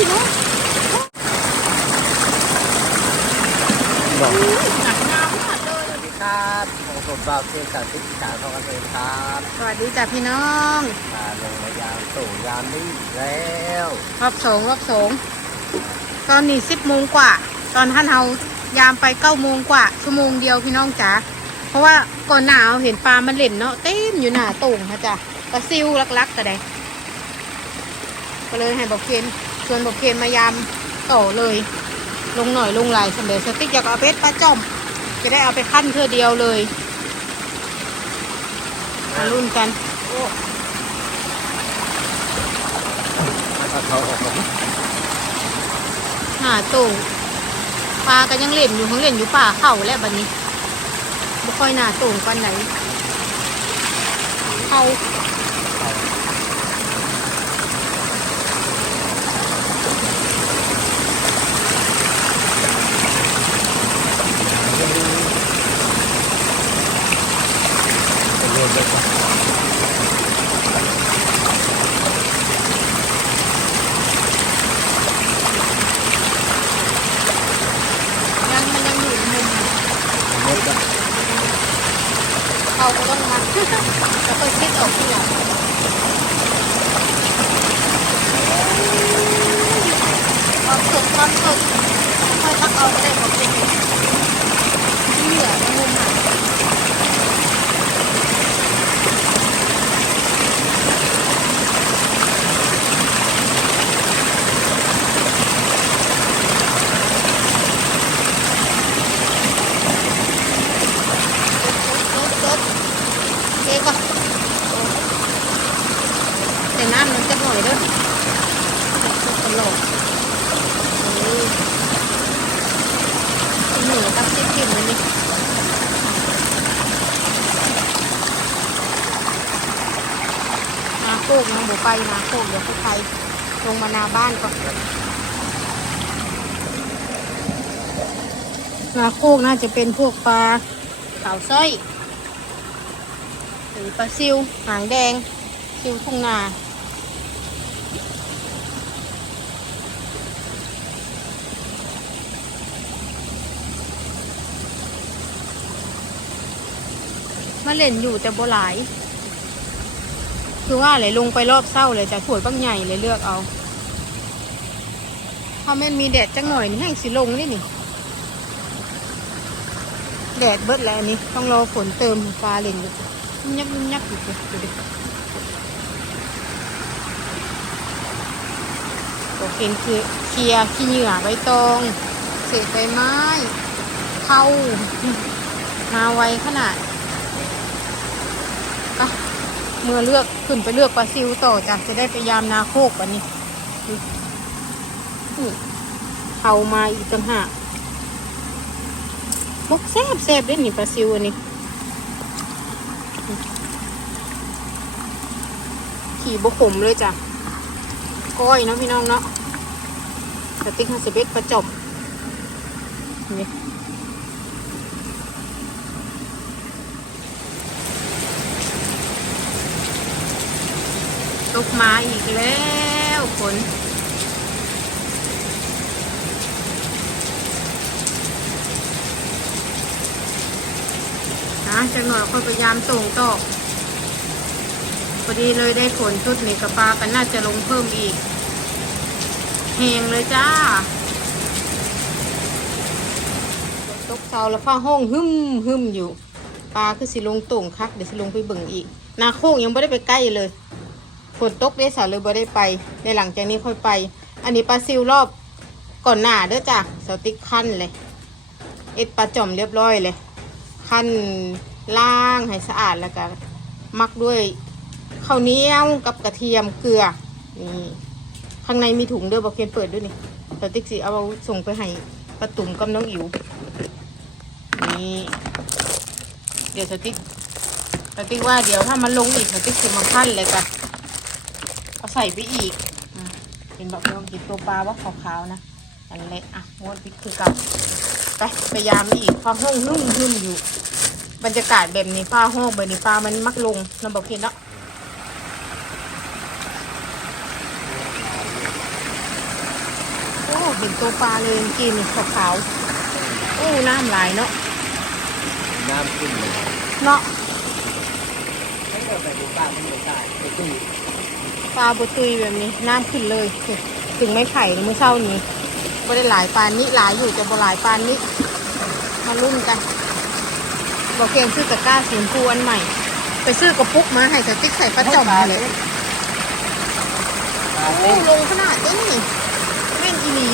พี่น้องบอกหนักงามมากเลยสวัสดีครับผมผมบ่าวเทียนจากทิศขาทองกันเลยครับสวัสดีจ้ะพี่น้องมาลงมายามสู่ยามนี้อีกแล้วรอบสองรอบสองตอนนี้สิบโมงกว่า ตอนท่านเอายามไปเก้าโมงกว่า ชั่วโมงเดียวพี่น้องจ๋าเพราะว่าก่อนหนาวเห็นปลามันเล่นเนาะเต็มอยู่หน้าโต่งค่ะจ้ะปลาซิวลักๆแต่ใดก็เลยให้บอกเคน ชวนบกเคนมายามต่อเลย ลงหน่อยลงหลายสำเร็จสติ๊กอยากเอาเพชรปลาจ่อม จะได้เอาไปขั้นเธอเดียวเลยมารุ่นกันเอาเขาออกมาหาโต่งปลาก็ยังเล่นอยู่เขาเล่นอยู่ป่าเข่าแล้วบัดนี้ไม่ค่อยหนาโต่งปันไหนเขา เป็นเรื่องเล็กนะยังมันยังอยู่มุมเล็กนะเขาก็ต้องมัดแล้วก็ชิดออกที่หลังความสดความสดค่อยตักเอาก็ได้หมดเลยที่เหลือในมุมอะ รถรถเอ๊ก็ แต่น้ำมันจะหน่อยเด้อตลกนี่หนือตักซิกินมันนี่นาโคกนะหมูไปนาโคกเดี๋ยวผู้ไทยลงมานาบ้านก่อนนาโคกน่าจะเป็นพวกปลาขาวสร้อยหรือปลาซิวหางแดงซิวทุ่งนา มาเล่นอยู่แต่โบหลาย คือว่าอะไรลงไปรอบเศร้าเลยจะถวยบางใหญ่เลยเลือกเอาพอม่นมีแดดจังหน่อยนี่แห้งสิลงนี่นี่ แดดเบิดแล้วนนี้ต้องรอฝนเติมฟ้าเล่นอยู่ยุ่งยักยุ่งยักอยู่ดิดูดิโอเคคือเคลียร์ขี้เหงื่อใบตอง เศษใบไม้เท้ามาไวขนาด ไปเมื่อเลือกขึ้นไปเลือกปลาซิวต่อจ้ะจะได้ไปยามนาโคกวันนี้เอามาอีกต่างหากบกแซบแซบเล่นนี่ปลาซิวอันนี้ ขี่บกขมเลยจ้ะ ก้อยเนาะพี่น้องเนาะสติ๊กฮัสเบตประจบนี่ กมาอีกแล้วฝนนะจากหน่อยค่อยพยายามส่งต่อพอดีเลยได้ผลชุดนี้กับปลากันน่าจะลงเพิ่มอีกแหงเลยจ้าตกเสาแล้วฟ้าห้องหึมหึมอยู่ ปลาคือสิลงโต่งคักเดี๋ยวสิลงไปเบิ่งอีก นาโคกยังไม่ได้ไปใกล้เลย ฝนตกได้สาวเลยบ่ได้ไป ในหลังจากนี้ค่อยไป อันนี้ปลาซิวรอบก่อนหน้าเด้อจ้ะสติ๊กขั้นเลย เอ็ดปลาจ่อมเรียบร้อยเลย ขั้นล่างให้สะอาดแล้วก็มักด้วยข้าวเหนียวกับกระเทียมเกลือ นี่ข้างในมีถุงเด้อบอกเคียนเปิดด้วยนี่แต่ติ๊กสิเอาส่งไปให้ปลาตุ่มกับน้องอิ๋วนี่เดี๋ยวสติ๊กสติ๊กว่าเดี๋ยวถ้ามันลงอีกสติ๊กจะมาขั้นเลยกัน ใส่ไปอีกอะเป็นแบบลองกินตัวปลาว่าขาวๆนะอันเละอะงดพิษคือกับไปพยายามอีกฟ้าห้องนุ่มหึ่มอยู่ บรรยากาศแบบนี้ฟ้าห้องแบบนี้ฟ้ามันมักลงเราบอกเห็นแล้วเห็นตัวปลาเลยเมื่อกินขาวๆโอ้น้ำลายเนาะน้ำขึ้นเลยเนาะให้เราไปดูป้าไม่ได้ไปตู้ ปลาบตุยแบบนี้น้ำขึ้นเลยถึงไม่ไข่เมื่อเช้านี้ไม่ได้หลายปานนี้หลายอยู่จะบ่หลายปานนี้มาลุ่นกันบอกเกงซื้อตะกร้าสีชมพูอันใหม่ ไปซื้อกระปุกมาให้สติ๊กใส่ปลาจ่อมมาเลยปลาโอ้เต้นลงขนาดนี้นี่แม่นอีหลี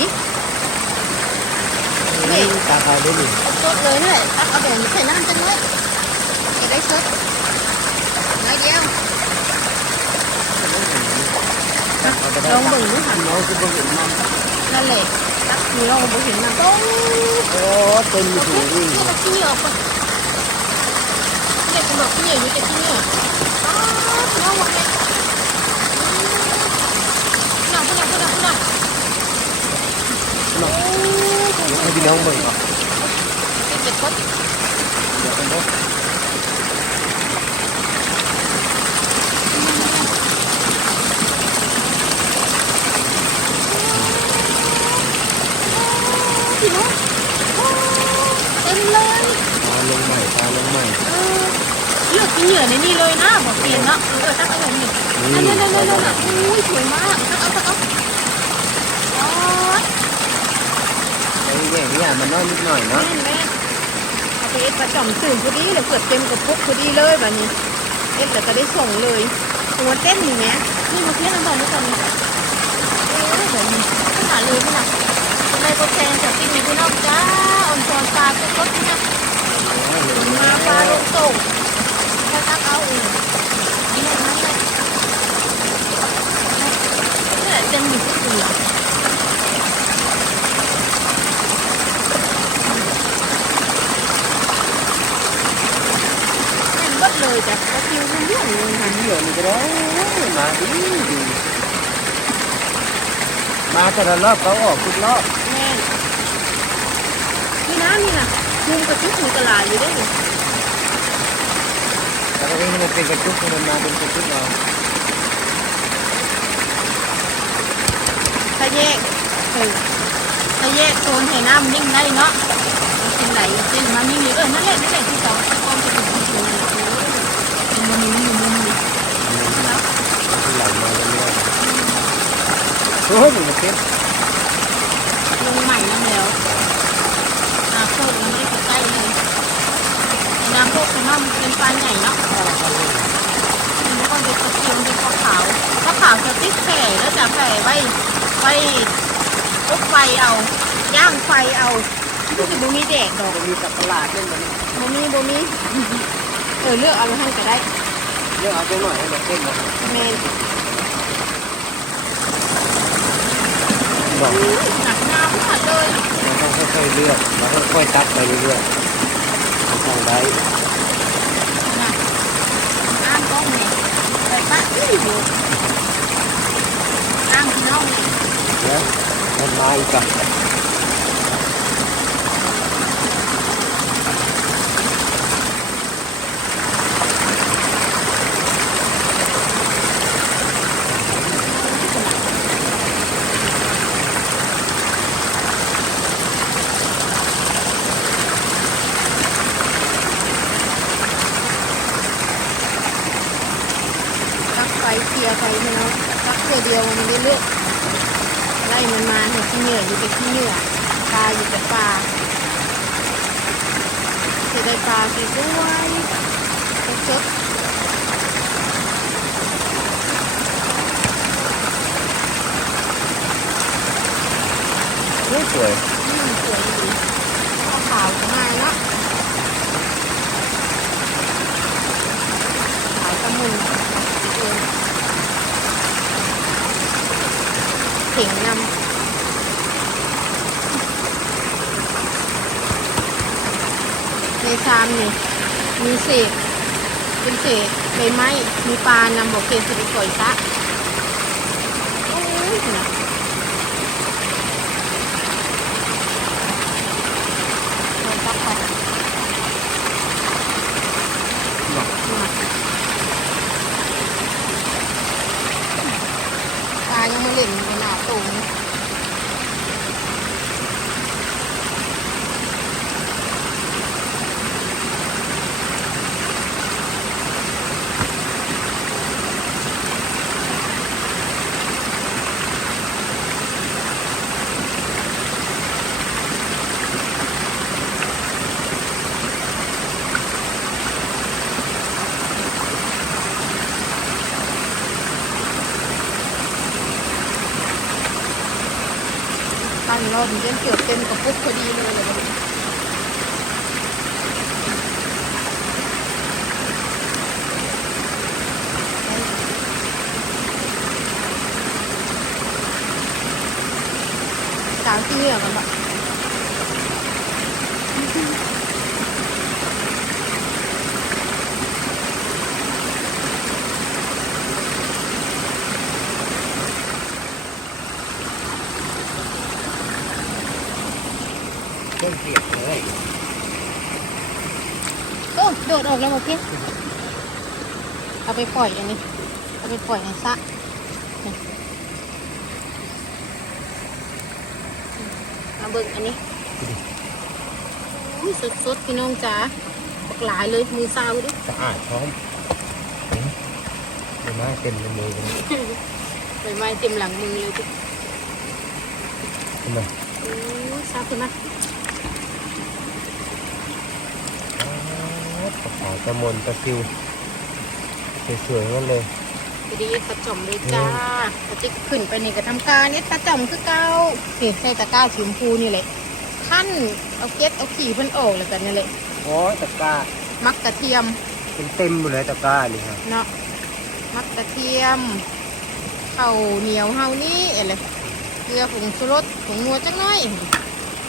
นี่ปลาเขาได้หนึ่งเอาสดเลยนี่แหละตักเอาแบบนี้ใส่น้ำจังเลยจะได้สดน้อยเดียว เขาจะได้ลองเบิ่งดูค่ะน้องคือเบิ่งเห็นมันนั่นแหละตักมีลองบ่เห็นมันต้อง โอ้เต็มอยู่ เอา ถุ ที่ งนี่ ที่มันขี้เหนียวก่อนเนี่ยคุณบอกขี้เหนียวอยู่แต่ขี้เหนียวอ้าวน้องหมดเลยน้องพี่น้องพี่น้องพี่น้อง น้อง โอ้ ให้พี่น้องเบิ่งก่อน เด็กๆก็ เดี๋ยวกันเนาะ พี่น้องเต็ มเลยปลาลงใหม่ปลาลงใหม่เออเลือกกินเหยื่อในนี่เลยนะบอกเปลี่ยนเนาะเออตักเอาแบบนี้อันนี้นั่นนั่นนั่นอะอุ้ยสวยมากตักเอาตักเอาอ๋อไอ้แง่เนี่ยมันน้อยนิดหน่อยแม่เนาะนแม่นเอาไปเอ็ดประจอมตื่นพอดีเลยเกิดเต็มกับพุกพอดีเลยแบบนี้เอ็ดแต่ก็ได้ส่งเลยตัวเต้นอยู่เนี้ยนี่มาเที่ยวน้ำมันด้วยกันนี่เออแบบนี้ขนาดเลยขนาดในโปรแกรมจากที่มีพี่น้องจ้าออนซอนปลาก็ก็ที่นะมาปลาลงส่งแค่ตัก เนี่แหละนั่นแหละนี่แหละเต็มอยู่ที่ตัวแม่นเบิดเลยจ้ะก็คิวมันเยอะเลยค่ะเยื่อนี่ก็ได้มาดีดีมาแต่ละรอบเขาออกทุกรอบแม่นี่นะนี่นะมุมกระชุกมุมกระลาอยู่ได้เลยแล้วก็นี่มันเป็นกระจุกมันมาเป็นกระจุกเราถ้าแยกเอ อถ้าแยกโซนให้น้ำนิ่งได้เนาะมันเป็นไหลเส้นมานิ่งเลยเออนั่นแหละนั่นแหละที่สองตะกอ นจะถึงที่สุดเลยโอ้ยมันมีมันมีมันมีแล้วที่ไหลมาเรื่อยๆโอ้ยมันเป็นลงใหม่น้ำแล้วนาโคกยังไม่ได้ใกล้เลยนาโคกคือน้ำเป็นปลาใหญ่เนาะแล้วก็เป็นกระเทียมเป็นข้าวขาวข้าวขาวจะติ๊กแผ่แล้วจะแผ่ไว้ไว้อบไฟเอาย่างไฟเอาที่จะบ่มีแดดดอกจะมีสับประหลาดเล่นมันบ่มีบ่มีเออเลือกเอาไปให้ก็ได้เรื่องเอาไปหน่อยให้มันเต้นนะแมนบอกหนักหน้ามากเลยเราต้องค่อยๆเลือกเราต้องค่อยๆตัดไปเรื่อยๆ ทางใดนะอ้างกล้องเนี่ยไปปะอื้ออยู่อ้างพี่น้องเนี่ย นะมันมาอีกอะ ตักไฟเคลียร์ไฟพี่น้องตักเพื่อเดียวมันได้เลือกไล่มันมาเห็นขี้เหนื่อยอยู่แต่ขี้เหนื่อยปลาอยู่แต่ปลา จะได้ปลาสวยๆสดโอ้ยสวย ๆอืมสวยดีข้าวขาวก็มาเนาะขาวตะมุนเออเข่งนำใน ชามนี่มีเศษเป็นเศษใบไม้มีปลานำบอกเศษสิบก่อยซะโอ้ยนะเราตักไปตายังมาเล่นขนาดตรง อีกรอบมันเกือบเต็มกับปุกพอดีเลยเลยสาวที่เหลือกันปะ ต้นเปียกเลย โอ้โดดออกแล้วบอกพี่เอาไปปล่อยอันนี้ เอาไปปล่อยในสระนี่มาเบิ่งอันนี้อุ้ยสดๆพี่น้องจ๋าบักหลายเลยมือซาวดิสะอาดพร้อมเห็นเห็นไหมเต็มในมือเลยใบไม้เต็มหลังมือเลยดิทำไมอู้ยซาวขึ้นมา กระเป๋าตะมนตะซิวสวยๆนั่นเลยพอดีปลาจ่อมเลยจ้าปลาจิกขึ้นไปนี่ก็ทำการเนี่ยปลาจ่อมคือเก่าเห็นใส่ตะกร้าสีชมพูนี่แหละขั้นเอาเก็ดเอาขี่เพิ่นออกแล้วกันนี่แหละโอ้ยตะกร้ามักกระเทียมเป็นเต็มหมดเลยตะกร้านี่ครับเนาะมักกระเทียมข้าวเหนียวเฮานี่อะไรเกลือผงชูรสผงนัวจักหน่อย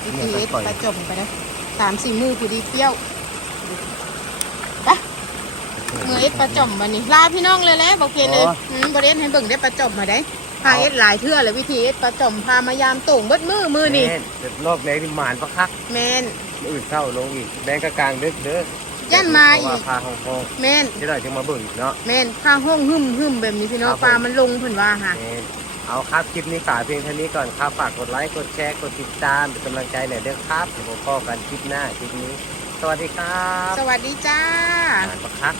วิธีเอ็ดปลาจ่อมไปนะสามสี่มือพอดีเปรี้ยวไป เมื่อเอ็ดปลาจ่อมวันนี้ลาพี่น้องเลยแหละบอกเพียนเลยอื มบริเวณให้เบิ่งได้ปลาจ่อมมาได้พาเอ็ดหลายเทื่อเลยวิธีเอ็ดปลาจ่อมพามายามโต่งเบิดมือมือนี่แม่เดี๋ยวรอบแรกนี่หมานประคักแมนอื่นเศร้าลงอีกแบงกะกลางเด้อเด้อย่านมาอีก เพระว่พาห้องห้องแมนที่เราจะมาเบิ่งอีกเนาะ แมนพาห้องหึมหึมแบบนี้พี่น้องครับผม ปลามันลงเพิ่นว่าค่ะ แม่นเอาครับคลิปนี้ฝากเพียงเท่านี้ก่อนครับฝากกดไลค์กดแชร์กดติดตามเป็นกำลังใจหน่อยเด้อครับเดี๋ยวผมพอกันคลิปหน้าคลิปนี้ สวัสดีครับสวัสดีจ้าอ่านประคัก